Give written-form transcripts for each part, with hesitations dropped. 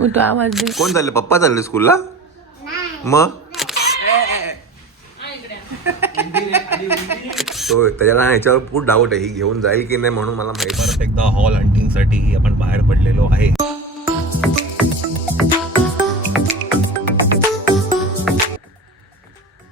उठो आवाज दे. कोण चालले? पप्पा चालले स्कूलला? मग तो त्याला ह्याच्यावर खूप डाऊट आहे, ही घेऊन जाईल की नाही म्हणून मला माहिती. परत एकदा हॉल हंटिंग साठी आपण बाहेर पडलेलो आहे.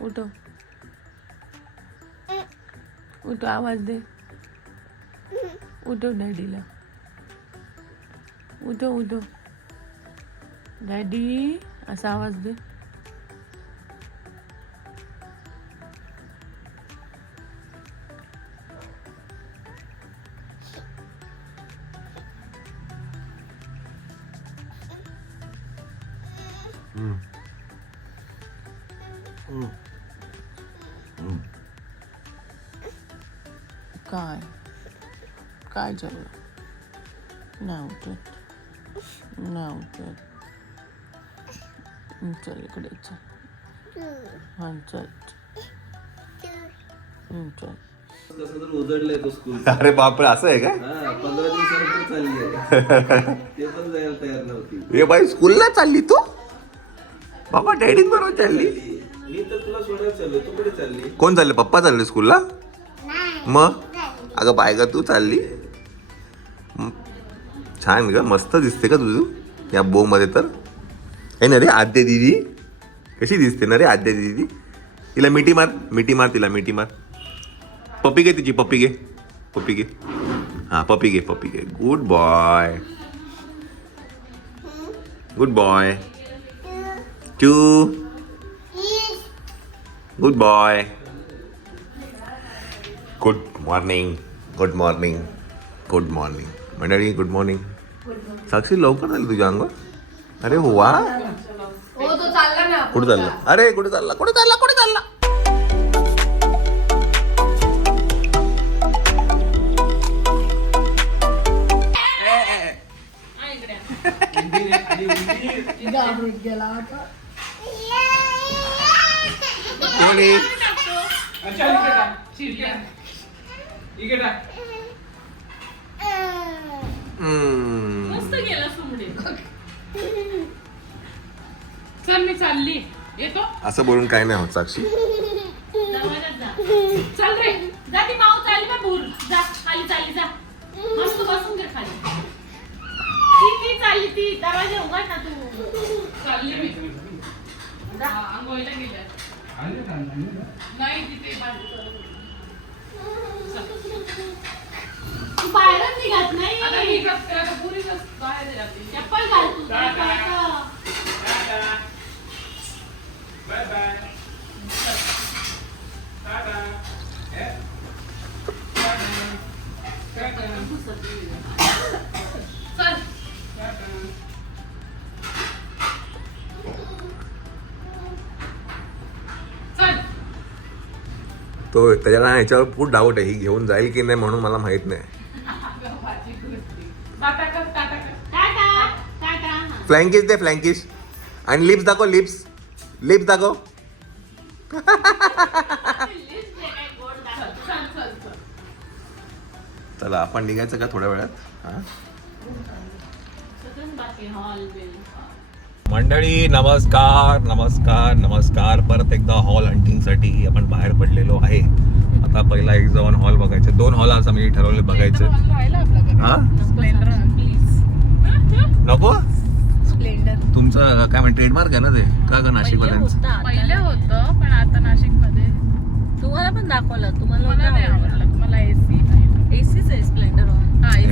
उठो उठो आवाज दे. उठो डॅडीला. उठो उठो डॅडी असा आवाज दे. काय काय झालं? नाही उठत नाही उठत. चल इकडे चल. हां चल चल. कसं तर उजडलंय तो स्कूल. अरे बापरे, असं आहे का? 15 दिवसानंतर चालली आहे. ते पण जायला तयार नव्हती. ए बाई, स्कूलला चालली तू? बाबा डॅडीन बरोबर चालली? मी तर तुला सोडायला चाललो, तू कुठे चालली? कोण चालले? पप्पा चालले स्कूलला? मग अगं बाय ग, तू चालली? छान ग, मस्त दिसते का तुझू या बो मध्ये तर. आहे ना रे आद्या दीदी, कशी दिसते ना रे आद्या दीदी. तिला मिठी मार, मिठी मार तिला, मिठी मार. पप्पी घे तिची, पप्पी घे, पप्पी घे. हां पप्पी घे, पप्पी घे. Good boy, good boy. Too good boy. Good morning, good morning, good morning मंडळी, गुड मॉर्निंग. साक्षी लवकर झाली तुझ्या अंग. अरे हो वा. कुठे चालला? अरे कुठे चालला, कुठे चालला, कुठे चालला? कोणी? मस्त गेला सुमडे. चल मी चालली, येतो. असं बोलून काय नाही होत साक्षी. दरवाजात जा. चल रे जा. ती माऊ चालली ना भूर. जा खाली चालली जा. मस्त बसून घे खाली. ती चालली, ती दरवाजा उघड ना तू. चालली मी. जा आंघोळीला गेल्या. नाही तिथे तू बाहेरच निघत नाही. आता निघत आता पुरी बाहेर जाते. चप्पल घाल तू. Bye bye. तो त्याला ह्याच्यावर खूप डाऊट आहे, ही घेऊन जाईल की नाही म्हणून मला माहित नाही. फ्लँकिश दे, फ्लँकिश. आणि लिप्स दाखव, लिप्स, लिप्स दाखव. चला आपण निघायचं का थोड्या वेळात? हा मंडळी, नमस्कार नमस्कार नमस्कार. परत एकदा हॉल हंटिंग साठी आपण बाहेर पडलेलो आहे. आता पहिला एक जाऊन हॉल बघायचे. 2 हॉल असं मी ठरवले बघायचे. हा नको, तुमचं काय म्हणते ट्रेडमार्क आहे ना ते का ग नाशिक मध्ये? पहिले होतं पण आता नाशिक मध्ये. तुम्हाला पण दाखवलं, तुम्हाला नाही आवडलं. मला एसीच आहे स्प्लेंडर.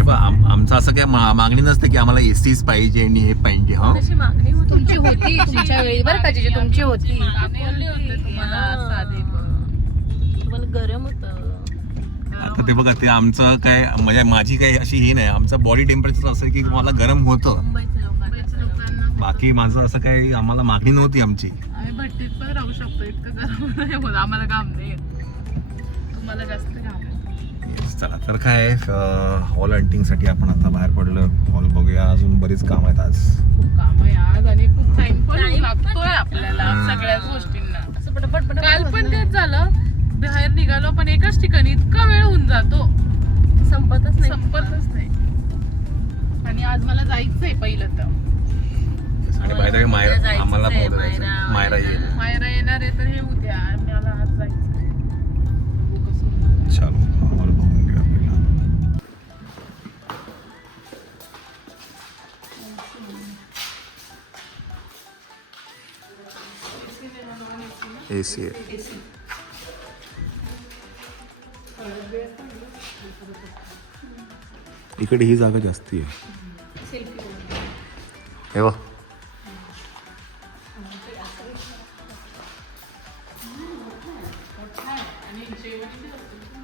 आमचं असं काय मागणी नसते की आम्हाला एसीच पाहिजे आणि हे पाहिजे. हा तशी मागणी तुमची होती तुमच्या वेळी बरं का, जिथे तुमची होती. तुम्हाला गरम होतं. आता ते बघा, ते आमचं काय म्हणजे माझी काही अशी हे नाही. आमचं बॉडी टेम्परेचर असं की मला गरम होतं. बाकी माझं असं काही आम्हाला मागणी नव्हती आमची. आम्ही भट्टीत पण राहू शकतो, इतकं गरम नाही होत. आम्हाला काम नाही, तुम्हाला जास्त काम आहे. चला तर काय हॉल हंटिंग साठी आपण आता बाहेर पडलो. हॉल बघूया, अजून बरीच काम आहेत आज. खूप काम आहे आज आणि खूप टाइम पण लागतोय आपल्याला सगळ्याच गोष्टींना. असं पटपट. काल पण तेच झालं, बाहेर निघालो पण एकाच ठिकाणी इतका वेळ होऊन जातो, संपतच नाही. आणि आज मला जायचंय पहिलं तर. आणि बाय द वे मायरा आम्हाला पण जायचं. मायरा येईल. मायरा येणार आहे तर हे उद्या मला आज जायचं. चलो हॉल बघून घ्या पहिला. AC आहे. इकडे ही जागा जास्ती आहे. हे बघ.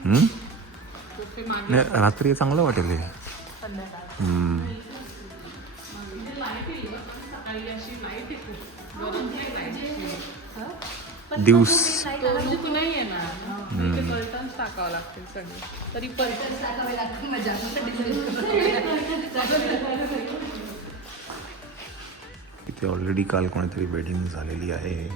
हम्म? नाही, रात्री चांगलं वाटेल हे. दिवस लुक नाही येणार. तिथे कर्टन्स टाकावं लागतील सगळे. तरी पण इथे ऑलरेडी काल कोणीतरी वेडिंग झालेली आहे.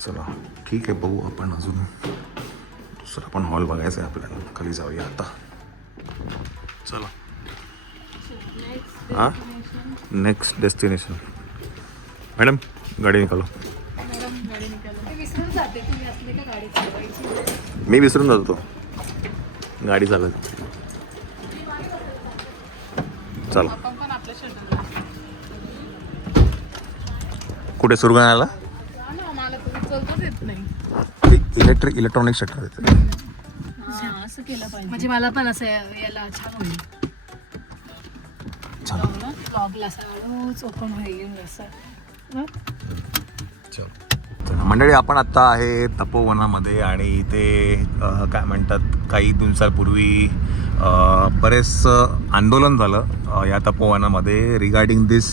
चला ठीक आहे, बघू आपण अजून दुसरा पण हॉल बघायचा आहे आपल्याला. खाली जाऊया आता. चला. हां नेक्स्ट डेस्टिनेशन. मॅडम गाडी निकालो. मी विसरून जातो. गाडी चालत. चला. आपण पण आपल्या शेतात कुठे सुरगाण्याला मला चलताच येत नाही. इलेक्ट्रॉनिक शटर येते. असं केलं पाहिजे. म्हणजे मला पण असं याला छान होईल. ब्लॉगला असं हळूच ओपन होईल असं. मंडळी आपण आता आहे तपोवनामध्ये आणि इथे काय म्हणतात काही दिवसांपूर्वी बरेच आंदोलन झालं या तपोवनामध्ये रिगार्डिंग दिस.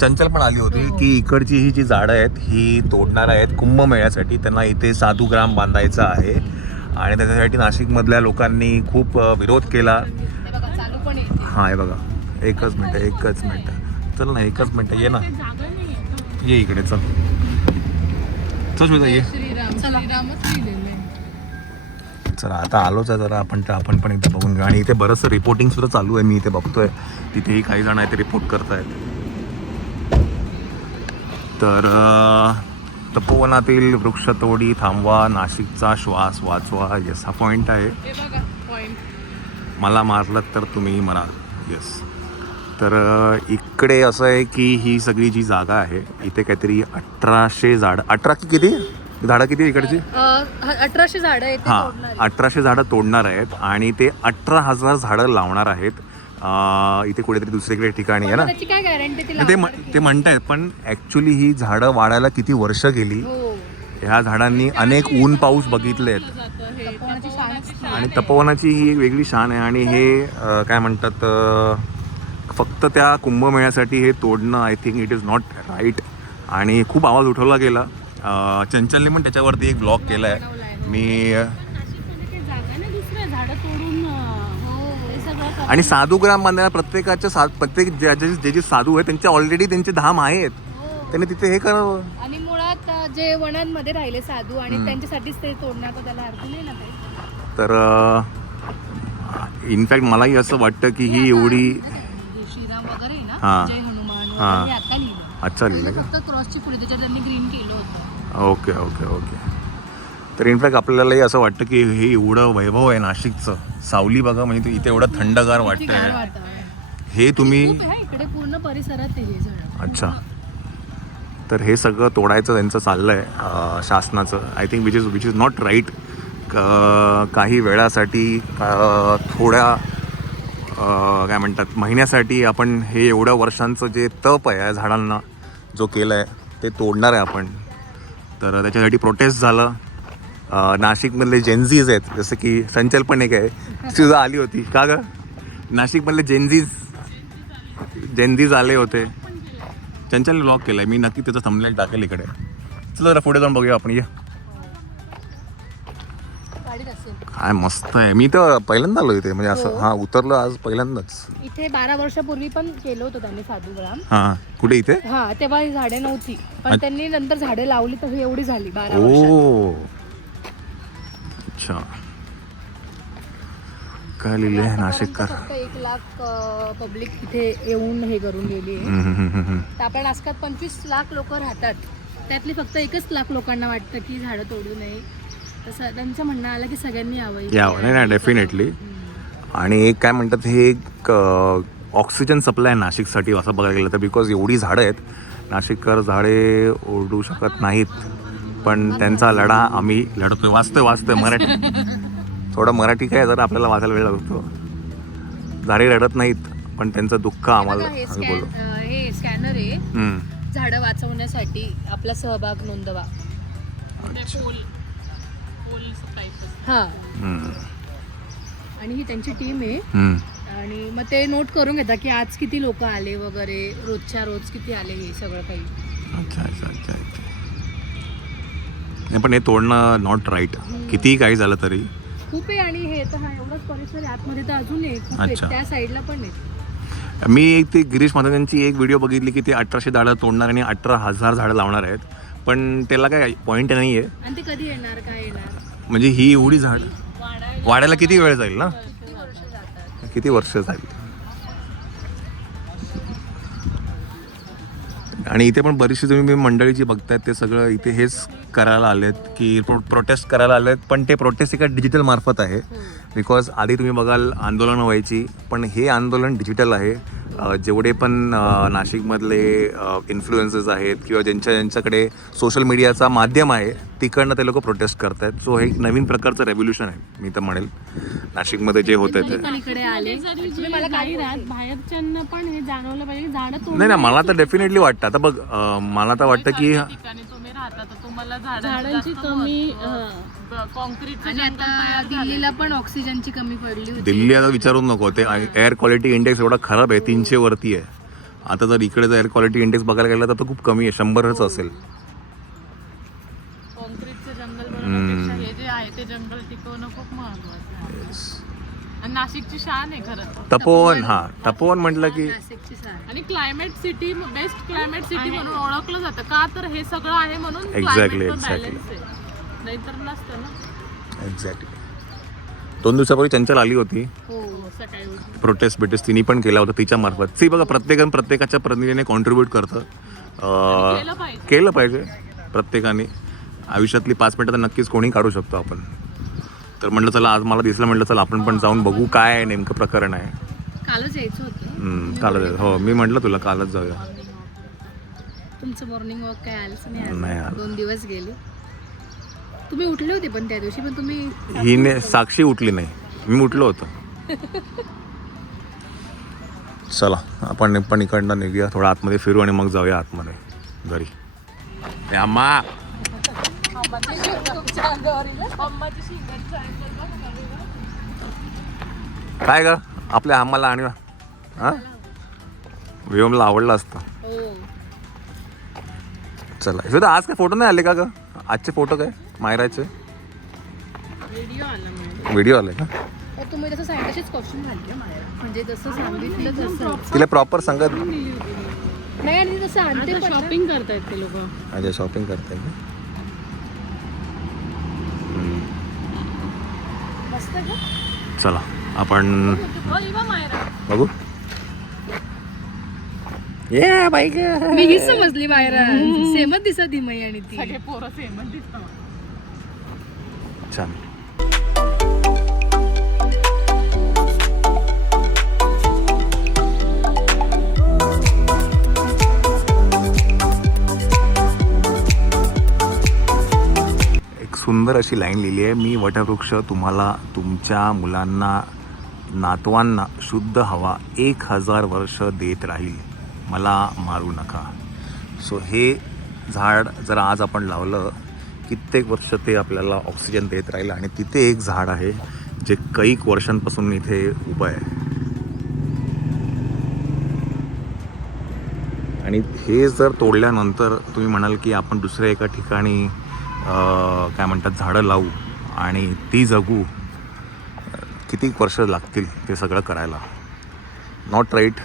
चंचल पण आली होती की इकडची ही जी झाडं आहेत ही तोडणार आहेत कुंभमेळ्यासाठी. त्यांना इथे साधुग्राम बांधायचा आहे आणि त्याच्यासाठी नाशिकमधल्या लोकांनी खूप विरोध केला. चालू पण येते. हां हे बघा. एकच मिनटं चल ना. एकच मिनटं ये ना. ये इकडे चल. चल सुद्धा ये. श्रीरामच लिहिलेलं. चला आता आलोच आहे जरा आपण पण एकदा बघून घ्या. आणि इथे बरंचसं रिपोर्टिंग सुद्धा चालू आहे. मी इथे बघतोय तिथेही काही जण आहे ते रिपोर्ट करतायत. तर तपोवनातील वृक्षतोडी थांबवा, नाशिकचा श्वास वाचवा. येस हा पॉईंट आहे. हे बघा पॉइंट. मला मारलं तर तुम्ही मरा. येस. तर इकडे असं आहे की ही सगळी जी जागा आहे इथे काहीतरी 1800 झाडं. 18 की किती झाडं किती इकडची? 1800 झाडं आहेत. हां 1800 झाडं तोडणार आहेत आणि ते 18,000 झाडं लावणार आहेत. इथे कुठेतरी दुसरीकडे ठिकाणी आहे ना. त्याची काय गॅरंटी ते म्हणतायत पण ॲक्च्युली ही झाडं वाढायला किती वर्ष गेली. ह्या झाडांनी अनेक ऊन पाऊस बघितले आहेत आणि तपोवनाची ही वेगळी शान आहे. आणि हे काय म्हणतात फक्त त्या कुंभमेळ्यासाठी हे तोडणं I think it is not right. आणि खूप आवाज उठवला गेला. चंचलने पण त्याच्यावरती एक ब्लॉग केला आहे. मी आणि साधुग्राम बांधायला प्रत्येक जे साधू आहेत त्यांचे ऑलरेडी त्यांचे धाम आहेत. त्यांनी तिथे हे करावं. आणि मुळात जे वनांमध्ये राहिले साधू आणि त्यांच्यासाठीच ते तोडण्याचा त्याला अर्थ नाही ना काही. तर इनफॅक्ट मलाही असं वाटतं की ही एवढी श्रीराम वगैरे ना हां. जय हनुमान हां. वगैरे आता लिहिलं. अच्छा लिहिलं का? फक्त क्रॉसची पुढे त्याच्यावर त्यांनी ग्रीन केलं होतं. Okay okay okay. तर इनफॅक्ट आपल्यालाही असं वाटतं की हे एवढं वैभव आहे नाशिकचं. सावली बघा म्हणजे इथे एवढं थंडगार वाटतंय. हे तुम्ही इकडे पूर्ण परिसरात हे झाड. अच्छा. तर हे सगळं तोडायचं त्यांचं चाललं आहे शासनाचं. I think which is not right. काही वेळासाठी थोड्या काय म्हणतात महिन्यासाठी आपण हे एवढ्या वर्षांचं जे तप आहे या झाडांना जो केलं आहे ते तोडणार आहे आपण. तर त्याच्यासाठी प्रोटेस्ट झालं. नाशिकमधले जेनझीज आहेत जसं की संचल पण एक आहे सुद्धा आली होती का ग. नाशिकमधले जेनझीज आले होते. चंचलने ब्लॉग केला आहे. मी नक्की त्याचं थंबनेल टाकेल इकडे. चला जरा पुढे जाऊन बघूया आपण. ये काय मस्त आहे. मी तर पहिल्यांदा आलो इथे म्हणजे असं. हां उतरलो आज पहिल्यांदाच. इथे 12 वर्षापूर्वी पण केलं होतं त्यांनी साधुग्राम. हां कुठे इथे? हा तेव्हा ही झाडे नव्हती पण त्यांनी नंतर झाडे लावली तर एवढी झाली 12 वर्षात. ओ अच्छा. काय लिहिले आहे नाशिककर. फक्त 1 लाख पब्लिक इथे येऊन हे करून गेली आहे. तर आपल्या नाशकात 25 लाख लोक राहतात, त्यातली फक्त 1 लाख लोकांना वाटतं की झाडं तोडू नये. तसं त्यांचं म्हणणं आलं की सगळ्यांनी यावं. नाही डेफिनेटली. आणि एक काय म्हणतात, हे एक ऑक्सिजन सप्लाय नाशिकसाठी असं बघायला गेलं तर, बिकॉज एवढी झाडं आहेत, नाशिककर झाडे ओढू शकत नाहीत, पण त्यांचा लढा आम्ही लढतोय. वाचतोय मराठी. थोडं मराठी काय जरा आपल्याला वाचायला वेळ लागतो. झाडे लढत नाहीत, पण त्यांचं दुःख आम्हाला आम्ही बोलू. हे स्कॅनर आहे, झाडं वाचवण्यासाठी आपला सहभाग नोंदवा. हा, आणि ही त्यांची टीम आहे. आणि मग ते नोट करून घेतात की आज किती लोक आले वगैरे, रोजच्या रोज किती आले, हे सगळं काही. अच्छा. नाही पण हे तोडणं नॉट राईट. कितीही काही झालं तरी खूप आहे. आणि हे तर हा एवढाच परिसर आहे, आतमध्ये तर अजून आहे खूप आहे, त्या साईडला पण आहे. मी ती गिरीश महाजनांची एक व्हिडिओ बघितली की ते 1800 झाडं तोडणार आणि 18,000 झाडं लावणार आहेत, पण त्याला काय पॉईंट नाही आहे. आणि ते कधी येणार, काय येणार, म्हणजे ही एवढी झाड वाढायला किती वेळ जाईल ना, किती वर्ष जातात. किती वर्ष जाईल. आणि इथे पण बरीचशी तुम्ही मंडळी जी बघतायत ते सगळं इथे हेच करायला आलेत की प्रोटेस्ट करायला आलेत, पण ते प्रोटेस्ट एका डिजिटल मार्फत आहे. बिकॉज आधी तुम्ही बघाल आंदोलनं व्हायची, पण हे आंदोलन डिजिटल आहे. जेवढे पण नाशिकमधले इन्फ्लुएन्सर्स आहेत किंवा ज्यांच्याकडे सोशल मीडियाचा माध्यम आहे, तिकडनं ते लोक प्रोटेस्ट करत आहेत. सो हे एक नवीन प्रकारचं रेव्होल्युशन आहे, मी तर म्हणेल नाशिकमध्ये जे होत आहे ते. इकडे आले मला काही राहत बाहेरच्यांना पण हे जाणवलं पाहिजे की झाडं नाही मला तर डेफिनेटली वाटतं. आता बघ, मला तर वाटतं की ठिकाणी तुम्ही राहता तर तुम्हाला झाडांची कमी, कॉन्क्रीट. आणि आता दिल्लीला पण ऑक्सिजनची कमी पडली होती. दिल्ली आता विचारू नको, ते एअर क्वालिटी इंडेक्स एवढा खराब आहे, 300 वरती आहे. आता जर इकडे जर एअर क्वालिटी इंडेक्स बघायला गेला तर तो खूप कमी आहे, 100च असेल. कॉन्क्रीटचं जंगल बनवण्यापेक्षा हे जे आहे ते जंगल टिकवणं खूप महत्वाचं आहे. आणि नाशिकची शान आहे खरं. तपोवन म्हटलं की नाशिकची सार. आणि climate city, best climate city म्हणून ओळखलं जातं का, तर हे सगळं आहे म्हणून. Exactly. नाहीतर नसतं ना. एक्झॅक्टली. 2 दिवसापूर्वी चंचल आली होती हो, सकाळी उठून. प्रोटेस्ट तिने पण केला होता तिच्या मार्फत. ती बघा, प्रत्येकाच्या प्रतिनिधीने कॉन्ट्रीब्यूट करतं. केलं पाहिजे प्रत्येकाने. आयुष्यातली 5 मिनिटं तर नक्कीच कोणी काढू शकतो आपण. तर म्हटलं चला, आज मला दिसलं, म्हटलं चला आपण पण जाऊन बघू काय नेमकं प्रकरण आहे. कालच यायचं होतं. कालच. हो, मी म्हटलं तुला कालच जाऊया. तुमचं मॉर्निंग वॉक काय आलंच नाही नाही, आलं. 2 दिवस गेले. तुम्ही उठले होते पण त्या दिवशी, पण तुम्ही. हिने साक्षी उठली नाही, मी उठलो होतो. चला आपण पण इकडनं निघूया, थोडं आतमध्ये फिरू आणि मग जाऊया आतमध्ये घरी. अम्मा काय ग आपल्या आम्हाला आणि हां व्योमला आवडलं असतं. चला सुद्धा आज काय फोटो नाही आले का ग? आजचे फोटो काय मायराचे व्हिडिओ आले का? तुम्ही जसं सांगितलं तशीच कॉस्ट्यूम घातली माया, म्हणजे जसं सांगितलं तसं. तिला प्रॉपर सांगत नाही. आणि जसं आणते शॉपिंग करतायत ते लोक. अच्छा, शॉपिंग करताय का? मस्त का? चला आपण बघू. ये बाई ग, मी हीच समजली मायरा, सेमच दिसत ती मई आणि ती. सगळे पोरं सेमच दिसतात. छान. सुंदर अशी लाईन लिहिली आहे, मी वटवृक्ष तुम्हाला, तुमच्या मुलांना, नातवांना शुद्ध हवा 1000 वर्ष देत राहील, मला मारू नका. सो हे झाड जर आज आपण लावलं, कित्येक वर्ष ते आपल्याला ऑक्सिजन देत राहील. आणि तिथे एक झाड आहे जे कैक वर्षांपासून इथे उभं आहे. आणि हे जर तोडल्यानंतर तुम्ही म्हणाल की आपण दुसऱ्या एका ठिकाणी काय म्हणतात झाडं लावू आणि ती जगू, किती वर्ष लागतील ते सगळं करायला. Not right.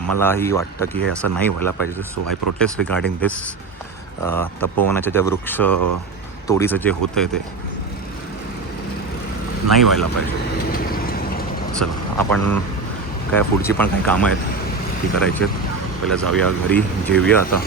मलाही वाटतं की हे असं नाही व्हायला पाहिजे. So I protest regarding this. तपोवनाच्या ज्या वृक्ष तोडीचं जे होतं आहे ते नाही व्हायला पाहिजे. चला आपण काय पुढची पण काही कामं आहेत ती करायची आहेत. पहिला जाऊया घरी, जेवूया आता.